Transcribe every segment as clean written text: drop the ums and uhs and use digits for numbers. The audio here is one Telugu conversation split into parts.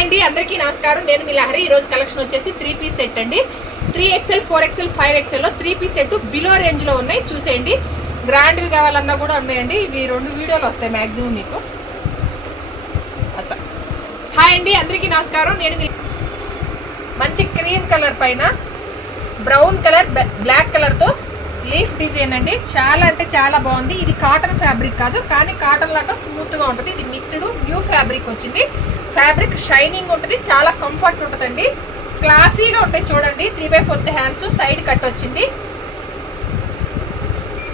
హాయ్ అండి, అందరికీ నమస్కారం. నేను మీ లహరి. ఈరోజు కలెక్షన్ వచ్చేసి 3 పీస్ సెట్ అండి. 3XL 4XL 5XL లో 3 పీస్ సెట్ బిలో రేంజ్ లో ఉన్నాయి. చూసేయండి. గ్రాండ్వి కావాలన్నా కూడా ఉన్నాయండి. ఇవి 2 వీడియోలు వస్తాయి మ్యాక్సిమం మీకు. హాయ్ అండి, అందరికీ నమస్కారం. నేను మంచి క్రీమ్ కలర్ పైన బ్రౌన్ కలర్ బ్లాక్ కలర్ తో లీఫ్ డిజైన్ అండి. చాలా అంటే చాలా బాగుంది. ఇది కాటన్ ఫ్యాబ్రిక్ కాదు, కానీ కాటన్ లాగా స్మూత్ గా ఉంటుంది. ఇది మిక్స్డ్ న్యూ ఫ్యాబ్రిక్ వచ్చింది. ఫ్యాబ్రిక్ షైనింగ్ ఉంటుంది, చాలా కంఫర్ట్ ఉంటుందండి. క్లాసీగా ఉంటాయి. చూడండి, 3/4 హ్యాండ్స్, సైడ్ కట్ వచ్చింది.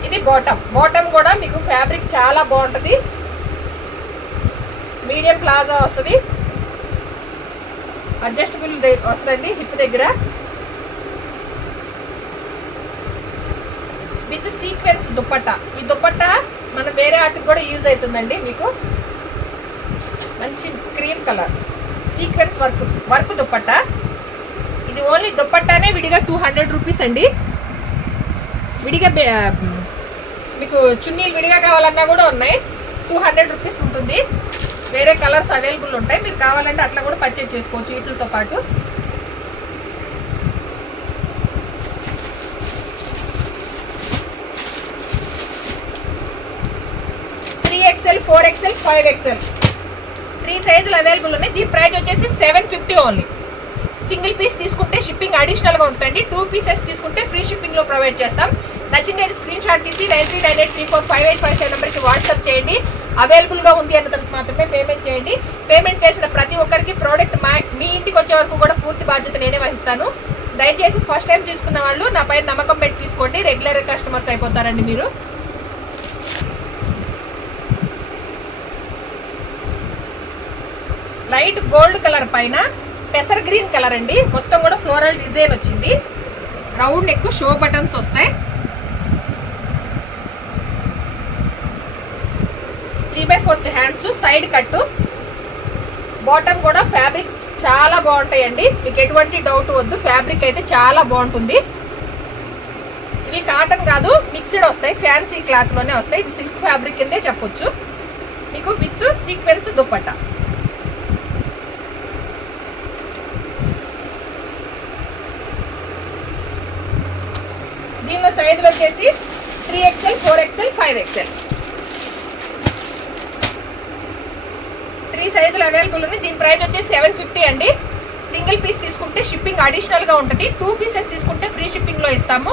ఇది బాటమ్ కూడా మీకు ఫ్యాబ్రిక్ చాలా బాగుంటుంది. మీడియం ప్లాజా వస్తుంది, అడ్జస్టబుల్ వస్తుందండి హిప్ దగ్గర. With sequence dupatta. ఈ దుపట్టా మన వేరే ఆర్ట్కి కూడా యూజ్ అవుతుందండి. మీకు మంచి cream colour sequence work dupatta. ఇది ఓన్లీ దుపట్టానే విడిగా 200 రూపీస్ అండి. విడిగా మీకు చున్నీలు విడిగా కావాలన్నా కూడా ఉన్నాయి. 200 రూపీస్ ఉంటుంది. వేరే కలర్స్ అవైలబుల్ ఉంటాయి. మీరు కావాలంటే అట్లా కూడా పర్చేజ్ చేసుకోవచ్చు వీటితో పాటు. XL 4XL 5XL 3 సైజులు అవైలబుల్ ఉన్నాయి. దీని ప్రైస్ వచ్చేసి 750 ఓన్లీ. సింగిల్ పీస్ తీసుకుంటే షిప్పింగ్ అడిషనల్గా ఉంటుందండి. 2 పీసెస్ తీసుకుంటే ఫ్రీ షిప్పింగ్లో ప్రొవైడ్ చేస్తాం. నచ్చిన స్క్రీన్ షాట్ తీసి 9398345857 నెంబర్కి వాట్సాప్ చేయండి. అవైలబుల్గా ఉంది అన్నదానికి మాత్రమే పేమెంట్ చేయండి. పేమెంట్ చేసిన ప్రతి ఒక్కరికి ప్రోడక్ట్ మీ ఇంటికి వచ్చే వరకు కూడా పూర్తి బాధ్యత నేనే వహిస్తాను. దయచేసి ఫస్ట్ టైం తీసుకున్న వాళ్ళు నా పైన నమ్మకం పెట్టి తీసుకోండి. రెగ్యులర్ కస్టమర్స్ అయిపోతారండి మీరు. లైట్ గోల్డ్ కలర్ పైన పెసర్ గ్రీన్ కలర్ అండి. మొత్తం కూడా ఫ్లోరల్ డిజైన్ వచ్చింది. రౌండ్ నెక్, షో బటన్స్ వస్తాయి. 3/4 హ్యాండ్స్, సైడ్ కట్టు. బాటమ్ కూడా ఫ్యాబ్రిక్ చాలా బాగుంటాయండి. మీకు ఎటువంటి డౌట్ వద్దు, ఫ్యాబ్రిక్ అయితే చాలా బాగుంటుంది. ఇవి కాటన్ కాదు, మిక్స్డ్ వస్తాయి. ఫ్యాన్సీ క్లాత్ లోనే వస్తాయి. ఇది సిల్క్ ఫ్యాబ్రిక్ కిందే చెప్పొచ్చు. మీకు విత్ సీక్వెన్స్ దుపట్టా. దీనిలో సైజులు వచ్చేసి 3XL 4XL 5XL 3 సైజులు అవైలబుల్ ఉంది. దీని ప్రైస్ వచ్చేసి 750 అండి. సింగిల్ పీస్ తీసుకుంటే షిప్పింగ్ అడిషనల్గా ఉంటుంది. 2 పీసెస్ తీసుకుంటే ఫ్రీ షిప్పింగ్లో ఇస్తాము.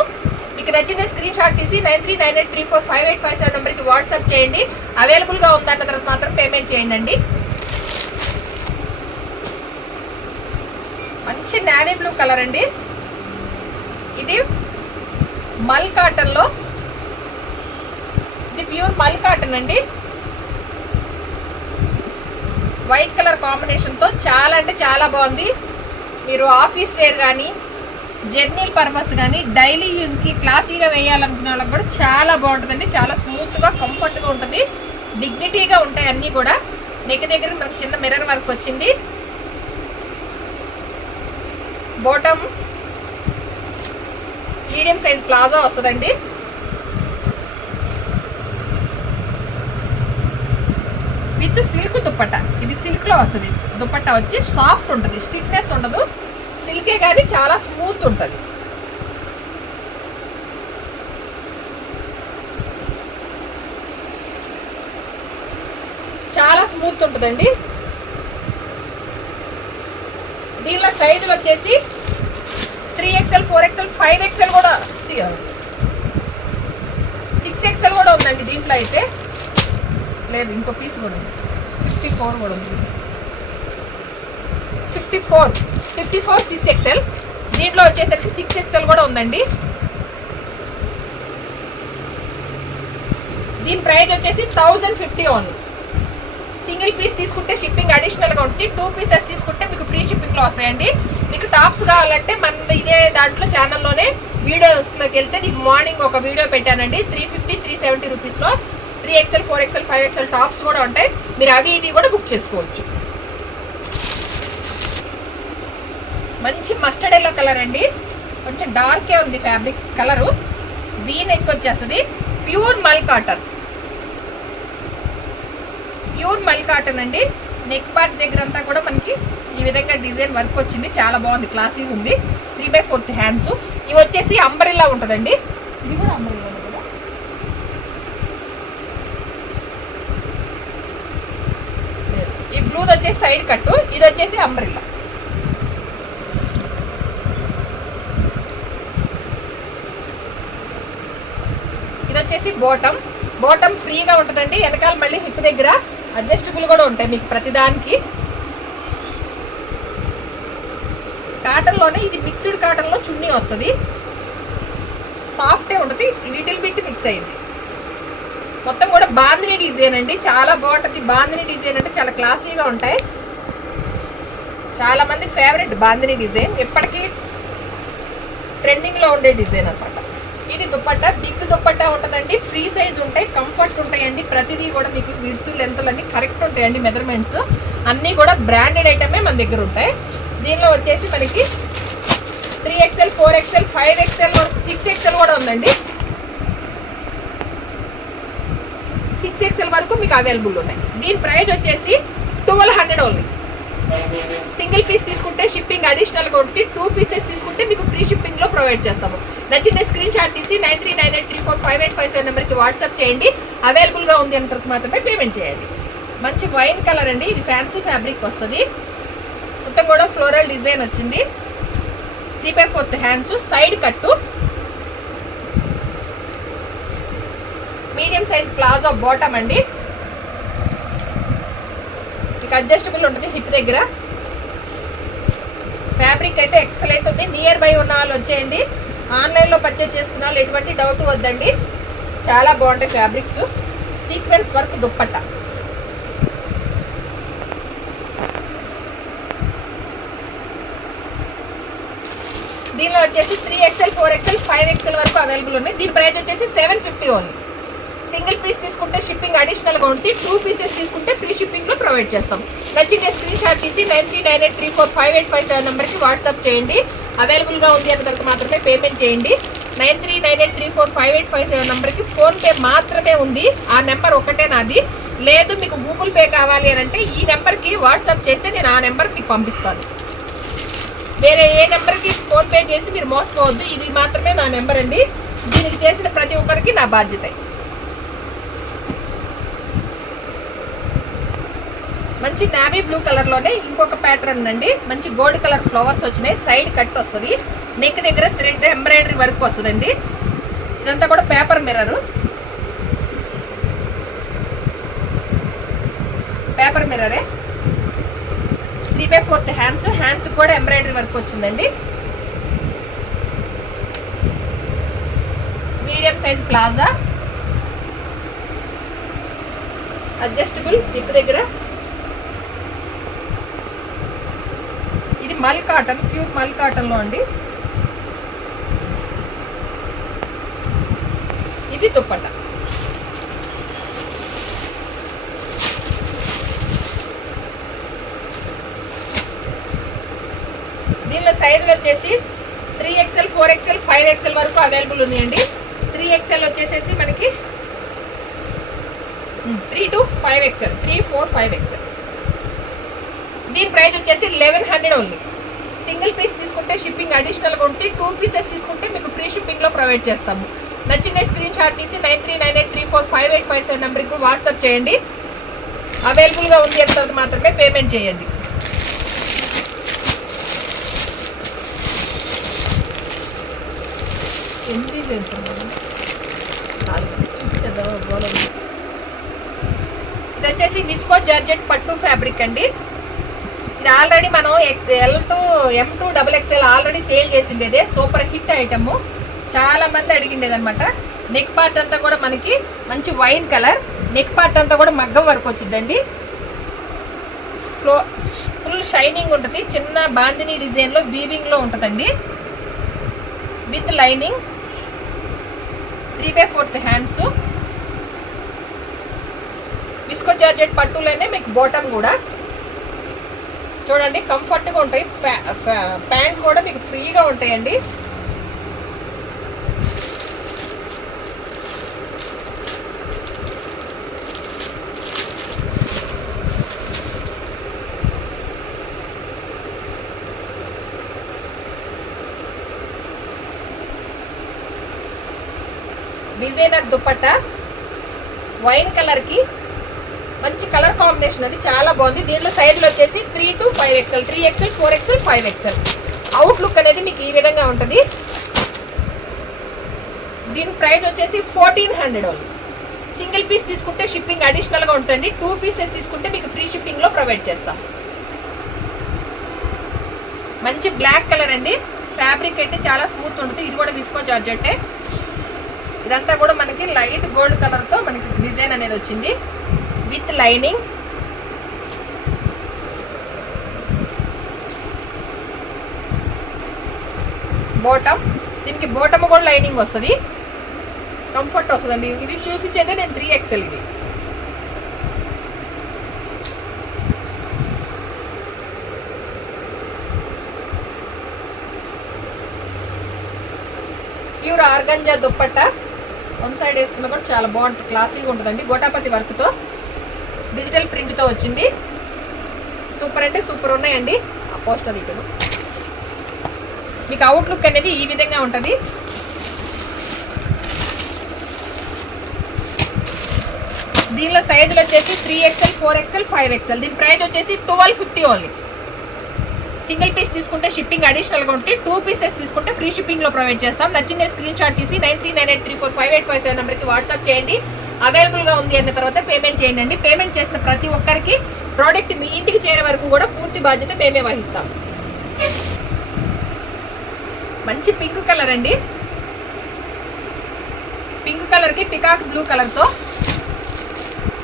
మీకు నచ్చిన స్క్రీన్ షాట్ తీసి 9398345857 నెంబర్కి వాట్సాప్ చేయండి. అవైలబుల్గా ఉందన్న తర్వాత మాత్రం పేమెంట్ చేయండి అండి. మంచి నేవీ బ్లూ కలర్ అండి. ఇది మల్ కాటన్లో, ఇది ప్యూర్ మల్ కాటన్ అండి. వైట్ కలర్ కాంబినేషన్తో చాలా అంటే చాలా బాగుంది. మీరు ఆఫీస్ వేర్ కానీ, జర్నీ పర్పస్ కానీ, డైలీ యూజ్కి క్లాసీగా వేయాలనుకునే వాళ్ళకి కూడా చాలా బాగుంటుందండి. చాలా స్మూత్గా, కంఫర్ట్గా ఉంటుంది. డిగ్నిటీగా ఉంటాయి అన్నీ కూడా. నెక్ దగ్గర మనకు చిన్న మిర్రర్ వర్క్ వచ్చింది. బాటమ్ మీడియం సైజ్ ప్లాజో వస్తుందండి. With silk dupatta. ఇది సిల్క్ లో వస్తుంది. దుపట్టా వచ్చి సాఫ్ట్ ఉంటుంది, స్టిఫ్నెస్ ఉండదు. సిల్కే కానీ చాలా స్మూత్ ఉంటుంది. చాలా స్మూత్ ఉంటుందండి. దీనిలో సైజులు వచ్చేసి 3XL 4XL 5XL కూడా 6XL కూడా ఉందండి. దీంట్లో అయితే లేదు, ఇంకో పీస్ కూడా ఉంది. 54 కూడా ఉంది. 54 6XL. దీంట్లో వచ్చేసరికి 6XL కూడా ఉందండి. దీని ప్రైస్ వచ్చేసి 1050 ఓన్లీ. సింగిల్ పీస్ తీసుకుంటే షిప్పింగ్ అడిషనల్గా ఉంటుంది. 2 పీసెస్ తీసుకుంటే మీకు ఫ్రీ షిప్పింగ్లో వస్తాయండి. మీకు టాప్స్ కావాలంటే మన ఇదే దాంట్లో ఛానల్లోనే వీడియోస్లోకి వెళ్తే నీకు మార్నింగ్ ఒక వీడియో పెట్టానండి. 350 370 రూపీస్లో 3XL 4XL 5XL టాప్స్ కూడా ఉంటాయి. మీరు అవి ఇవి కూడా బుక్ చేసుకోవచ్చు. మంచి మస్టర్డ్ ఎల్లో కలర్ అండి. కొంచెం డార్కే ఉంది ఫ్యాబ్రిక్ కలరు. వీ నెక్ వచ్చేస్తుంది. ప్యూర్ మల్ కాటన్. ప్యూర్ మల్ కాటన్ అండి. నెక్ పార్ట్ దగ్గర అంతా కూడా మనకి ఈ ఈ విధంగా డిజైన్ వర్క్ వచ్చింది, చాలా బాగుంది, క్లాసీ ఉంది. 3/4 హ్యాండ్స్. ఇవి వచ్చేసి అంబ్రెల్లా ఉంటుందండి. ఇది కూడా అంబ్రెల్లా కదా. ఈ బ్లూది వచ్చేసి సైడ్ కట్టు, ఇది వచ్చేసి అంబ్రెల్లా. ఇది వచ్చేసి బాటమ్ ఫ్రీగా ఉంటుందండి. వెనకాల మళ్ళీ హిప్ దగ్గర అడ్జస్టబుల్ కూడా ఉంటాయి మీకు ప్రతిదానికి. కాటన్లోనే ఇది మిక్స్డ్ కాటన్లో చున్నీ వస్తుంది, సాఫ్టే ఉంటుంది, లిటిల్ బిట్ మిక్స్ అయింది. మొత్తం కూడా బాందిని డిజైన్ అండి, చాలా బాగుంటుంది. బాందిని డిజైన్ అంటే చాలా క్లాసీగా ఉంటాయి, చాలా మంది ఫేవరెట్ బాందిని డిజైన్, ఎప్పటికీ ట్రెండింగ్లో ఉండే డిజైన్ అనమాట. ఇది దుప్పట్టా, బిగ్ దుప్పట్టా ఉంటుందండి, ఫ్రీ సైజ్ ఉంటాయి, కంఫర్ట్ ఉంటాయండి. ప్రతిదీ కూడా మీకు విడ్త్ లెంత్లు అన్నీ కరెక్ట్ ఉంటాయండి. మెజర్మెంట్స్ అన్నీ కూడా బ్రాండెడ్ ఐటమే మన దగ్గర ఉంటాయి. దీనిలో వచ్చేసి మనకి 3XL 4XL 5XL వరకు 6XL కూడా ఉందండి. 6XL వరకు మీకు అవైలబుల్ ఉన్నాయి. దీని ప్రైస్ వచ్చేసి 1200 ఓన్లీ. సింగిల్ పీస్ తీసుకుంటే షిప్పింగ్ అడిషనల్గా ఉంటుంది, 2 పీసెస్ తీసుకుంటే మీకు ఫ్రీ షిప్పింగ్లో ప్రొవైడ్ చేస్తాము. నచ్చిన స్క్రీన్ షాట్ తీసి 9398345857 నెంబర్కి వాట్సాప్ చేయండి. అవైలబుల్గా ఉంది అన్న తర్వాత మాత్రమే పేమెంట్ చేయండి. మంచి వైన్ కలర్ అండి, ఇది ఫ్యాన్సీ ఫ్యాబ్రిక్ వస్తుంది, మొత్తం కూడా ఫ్లోరల్ డిజైన్ వచ్చింది. 3/4 హ్యాండ్స్, సైడ్ కట్టు, మీడియం సైజ్ ప్లాజో బాటమ్ అండి. మీకు అడ్జస్టబుల్ ఉంటుంది హిప్ దగ్గర. ఫ్యాబ్రిక్ అయితే ఎక్సలెంట్ ఉంది. నియర్ బై ఉన్న వాళ్ళు వచ్చేయండి, ఆన్లైన్లో పర్చేజ్ చేసుకున్న వాళ్ళు ఎటువంటి డౌట్ వద్దండి, చాలా బాగుంటాయి ఫ్యాబ్రిక్స్. సీక్వెన్స్ వర్క్ దుప్పట్టా, దీనిలో వచ్చేసి 3XL 4XL 5XL వరకు అవైలబుల్ ఉన్నాయి. దీని ప్రైస్ వచ్చేసి 750 ఓన్లీ. సింగిల్ పీస్ తీసుకుంటే షిప్పింగ్ అడిషనల్గా ఉంటుంది, 2 పీసెస్ తీసుకుంటే ఫ్రీ షిప్పింగ్లో ప్రొవైడ్ చేస్తాం. నచ్చిన స్క్రీన్ షాట్ తీసి 9398345857 నెంబర్కి వాట్సాప్ చేయండి. అవైలబుల్గా ఉంది అన్న తర్వాత మాత్రమే పేమెంట్ చేయండి. 9398345857 నెంబర్కి ఫోన్పే మాత్రమే ఉంది, ఆ నెంబర్ ఒకటే నాది. లేదు మీకు గూగుల్ పే కావాలి అని అంటే ఈ నెంబర్కి వాట్సాప్ చేస్తే నేను ఆ నెంబర్ మీకు పంపిస్తాను. వేరే ఏ నెంబర్కి ఫోన్పే చేసి మీరు మోసపోవద్దు, ఇది మాత్రమే నా నెంబర్ అండి. దీనికి చేసిన ప్రతి ఒక్కరికి నా బాధ్యత. మంచి నావీ బ్లూ కలర్లోనే ఇంకొక ప్యాటర్న్ అండి, మంచి గోల్డ్ కలర్ ఫ్లవర్స్ వచ్చినాయి, సైడ్ కట్ వస్తుంది, నెక్ దగ్గర థ్రెడ్ ఎంబ్రాయిడరీ వర్క్ వస్తుందండి. ఇదంతా కూడా పేపర్ మిర్రరే. 3/4 హ్యాండ్స్ కూడా ఎంబ్రాయిడరీ వర్క్ వచ్చిందండి. Medium size plaza, adjustable hip దగ్గర. ఇది మల్ కాటన్, ప్యూర్ మల్ కాటన్లో అండి. ఇది దుప్పట్టా. దీనిలో సైజులు వచ్చేసి 3XL 4XL 5XL వరకు అవైలబుల్ ఉన్నాయండి. 3XL వచ్చేసేసి మనకి 3 to 5XL 3, 4, 5XL. దీని ప్రైస్ వచ్చేసి 1100 ఓన్లీ. సింగిల్ పీస్ తీసుకుంటే షిప్పింగ్ అడిషనల్గా ఉంటే, 2 పీసెస్ తీసుకుంటే మీకు ఫ్రీ షిప్పింగ్లో ప్రొవైడ్ చేస్తాము. నచ్చిన స్క్రీన్ షాట్ తీసి 9398345857 నెంబర్కి వాట్సాప్ చేయండి. అవైలబుల్గా ఉంది అంత మాత్రమే పేమెంట్ చేయండి. ఇది వచ్చేసి విస్కో జార్జెట్ పట్టు ఫ్యాబ్రిక్ అండి. ఇది ఆల్రెడీ మనం XL to M to XXL already sale చేసిండేదే, సూపర్ హిట్ ఐటమ్, చాలా మంది అడిగిండేది అనమాట. నెక్ పార్ట్ అంతా కూడా మనకి మంచి వైన్ కలర్, నెక్ పార్ట్ అంతా కూడా మగ్గం వర్క్ వచ్చిందండి. ఫుల్ షైనింగ్ ఉంటుంది, చిన్న బాందిని డిజైన్లో వీవింగ్లో ఉంటుందండి, with lining. 3/4 hands, viscose georgette పట్టులోనే మీకు బాటమ్ కూడా చూడండి కంఫర్ట్గా ఉంటాయి. ప్యాంట్ కూడా మీకు ఫ్రీగా ఉంటాయండి. డిజైనర్ దుపట్టా వైన్ కలర్ కి మంచి కలర్ కాంబినేషన్ అది చాలా బాగుంది. దీంట్లో సైజులు వచ్చేసి 3 to 5XL, 3XL, 4XL, 5XL. Out look అనేది మీకు ఈ విధంగా ఉంటుంది. దీని ప్రైస్ వచ్చేసి 1400 ఓన్లీ. సింగిల్ పీస్ తీసుకుంటే షిప్పింగ్ అడిషనల్ గా ఉంటుంది. 2 పీసెస్ తీసుకుంటే మీకు ఫ్రీ షిప్పింగ్ లో ప్రొవైడ్ చేస్తాం. మంచి బ్లాక్ కలర్ అండి. ఫ్యాబ్రిక్ అయితే చాలా స్మూత్ ఉంటుంది. ఇది కూడా విస్కో జార్జెట్టే. ఇదంతా కూడా మనకి లైట్ గోల్డ్ కలర్ తో మనకి డిజైన్ అనేది వచ్చింది విత్ లైనింగ్. బాటమ్, దీనికి బాటమ్ కూడా లైనింగ్ వస్తుంది, కంఫర్ట్ వస్తుందండి. ఇది చూపించేదే నేను 3XL. ఇది pure organza dupatta. One side వేసుకున్నా కూడా చాలా బాగుంటుంది, క్లాసీగా ఉంటుందండి. గోటాపతి వర్క్తో డిజిటల్ ప్రింట్తో వచ్చింది. సూపర్ అంటే సూపర్ ఉన్నాయండి. ఆ పోస్టర్ ఇటు మీకు అవుట్ లుక్ అనేది ఈ విధంగా ఉంటుంది. దీనిలో సైజులు వచ్చేసి 3XL, 4XL, 5XL. దీని ప్రైస్ వచ్చేసి 1250 ఓన్లీ. సింగిల్ పీస్ తీసుకుంటే షిప్పింగ్ అడిషనల్గా ఉంటే 2 పీసెస్ తీసుకుంటే ఫ్రీ షిప్పింగ్లో ప్రొవైడ్ చేస్తాం. నచ్చిన స్క్రీన్ షాట్ తీసి 9398345857 నెంబర్కి వాట్సాప్ చేయండి. అవైలబుల్గా ఉంది అన్న తర్వాత పేమెంట్ చేయండి. పేమెంట్ చేసిన ప్రతి ఒక్కరికి ప్రోడక్ట్ మీ ఇంటికి చేరే వరకు కూడా పూర్తి బాధ్యత మేమే వహిస్తాం. మంచి పింక్ కలర్ అండి. పింక్ కలర్కి పికాక్ బ్లూ కలర్తో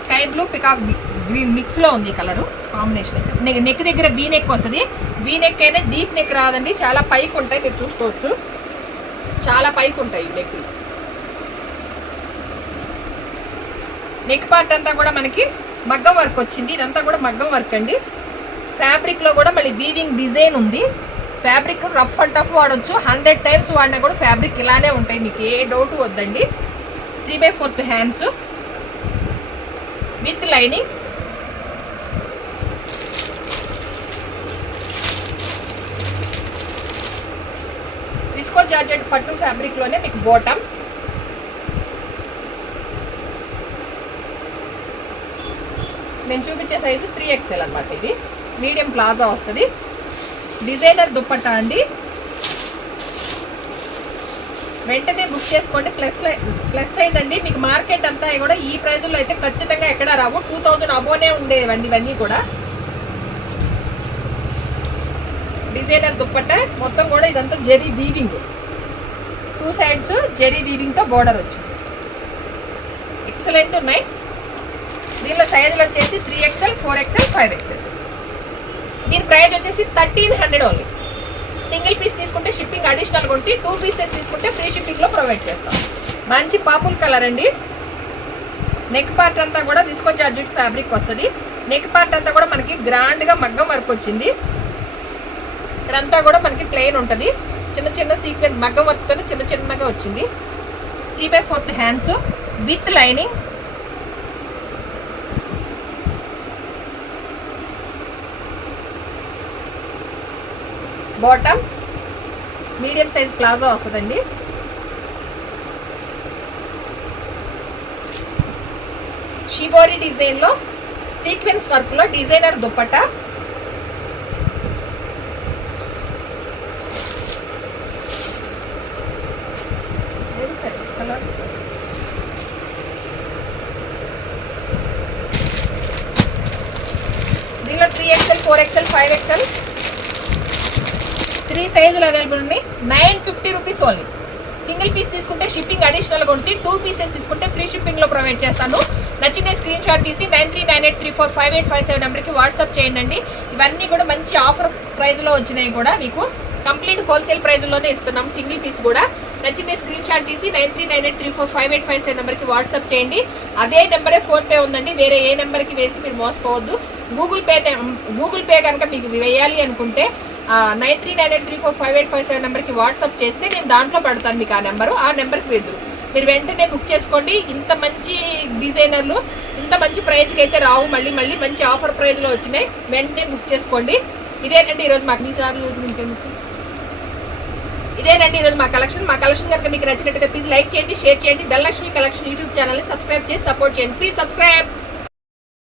స్కై బ్లూ పికాక్ గ్రీన్ మిక్స్లో ఉంది కలరు కాంబినేషన్. నెక్ దగ్గర బీ నెక్ వస్తుంది. బీ నెక్ అయినా డీప్ నెక్ రాదండి, చాలా పైకి ఉంటాయి. మీరు చూసుకోవచ్చు, చాలా పైకి ఉంటాయి నెక్. నెక్ పార్ట్ అంతా కూడా మనకి మగ్గం వర్క్ వచ్చింది. ఇదంతా కూడా మగ్గం వర్క్ అండి. ఫ్యాబ్రిక్లో కూడా మళ్ళీ వీవింగ్ డిజైన్ ఉంది. ఫ్యాబ్రిక్ రఫ్ అండ్ టఫ్ వాడచ్చు. 100 టైమ్స్ వాడినా కూడా ఫ్యాబ్రిక్ ఇలానే ఉంటాయి, మీకు ఏ డౌట్ వద్దండి. 3/4 hands with lining. Visco georgette పట్టు ఫ్యాబ్రిక్ లోనే మీకు బాటమ్. నేను చూపించే సైజు 3XL అనమాట. ఇది మీడియం ప్లాజా వస్తుంది. డిజైనర్ దుప్పట్టా అండి. వెంటనే బుక్ చేసుకోండి. ప్లస్ సైజ్ అండి. మీకు మార్కెట్ అంతా కూడా ఈ ప్రైజుల్లో అయితే ఖచ్చితంగా ఎక్కడా రావు. 2000 అబోనే ఉండేవండి ఇవన్నీ కూడా. డిజైనర్ దుప్పట్టా మొత్తం కూడా ఇదంతా జెరీ వీవింగ్, 2 సైడ్స్ జెరీ వీవింగ్తో బోర్డర్ వచ్చింది. ఎక్సలెంట్ ఉన్నాయి. దీనిలో సైజులు వచ్చేసి 3XL, 4XL, 5XL. దీని ప్రైస్ వచ్చేసి 1300 ఓన్లీ. సింగిల్ పీస్ తీసుకుంటే షిప్పింగ్ అడిషనల్గా ఉంటే 2 పీసెస్ తీసుకుంటే ఫ్రీ షిప్పింగ్లో ప్రొవైడ్ చేస్తాం. మంచి పాపుల్ కలర్ అండి. నెక్ పార్ట్ అంతా కూడా విస్కో జార్జెట్ ఫ్యాబ్రిక్ వస్తుంది. నెక్ పార్ట్ అంతా కూడా మనకి గ్రాండ్గా మగ్గం వర్క్ వచ్చింది. ఇక్కడంతా కూడా మనకి ప్లెయిన్ ఉంటుంది. చిన్న చిన్న సీక్వెన్స్ మగ్గం వర్క్తో చిన్న చిన్నగా వచ్చింది. 3/4 hands with lining. Bottom medium size plaza వస్తుందండి. షిబోరి డిజైన్లో సీక్వెన్స్ వర్క్లో డిజైనర్ దుప్పట్టా. దీనిలో 3XL, 4XL, 5XL 3 సైజులు అవైలబుల్ ఉన్నాయి. 950 రూపీస్ ఓన్లీ. సింగిల్ పీస్ తీసుకుంటే షిప్పింగ్ అడిషనల్గా ఉంటుంది. 2 పీసెస్ తీసుకుంటే ఫ్రీ షిప్పింగ్లో ప్రొవైడ్ చేస్తాను. నచ్చిన స్క్రీన్ షాట్ తీసి 9398345857 నెంబర్కి వాట్సాప్ చేయండి. ఇవన్నీ కూడా మంచి ఆఫర్ ప్రైస్లో వచ్చినాయి. కూడా మీకు కంప్లీట్ హోల్సేల్ ప్రైస్లోనే ఇస్తున్నాం. సింగిల్ పీస్ కూడా నచ్చిన స్క్రీన్ షాట్ తీసి 9398345857 నెంబర్కి వాట్సాప్ చేయండి. అదే నెంబరే ఫోన్పే ఉందండి. వేరే ఏ నెంబర్కి వేసి మీరు మోసపోవద్దు. గూగుల్ పే కనుక మీకు వేయాలి అనుకుంటే 9398345857 నెంబర్కి వాట్సాప్ చేస్తే నేను దాంట్లో పెడతాను మీకు ఆ నెంబరు. ఆ నెంబర్కి వెదురు మీరు వెంటనే బుక్ చేసుకోండి. ఇంత మంచి డిజైనర్లు ఇంత మంచి ప్రైజ్కి అయితే రావు. మళ్ళీ మంచి ఆఫర్ ప్రైజ్లో వచ్చినాయి. వెంటనే బుక్ చేసుకోండి. ఇదేనండి ఈరోజు మాకు ఈసారి ఇంకెందుకు ఇదేనండి ఈరోజు మా కలెక్షన్ కనుక మీకు నచ్చినట్టయితే ప్లీజ్ లైక్ చేయండి, షేర్ చేయండి. ధనలక్ష్మి కలెక్షన్ యూట్యూబ్ ఛానల్ని సబ్స్క్రైబ్ చేసి సపోర్ట్ చేయండి. Please subscribe.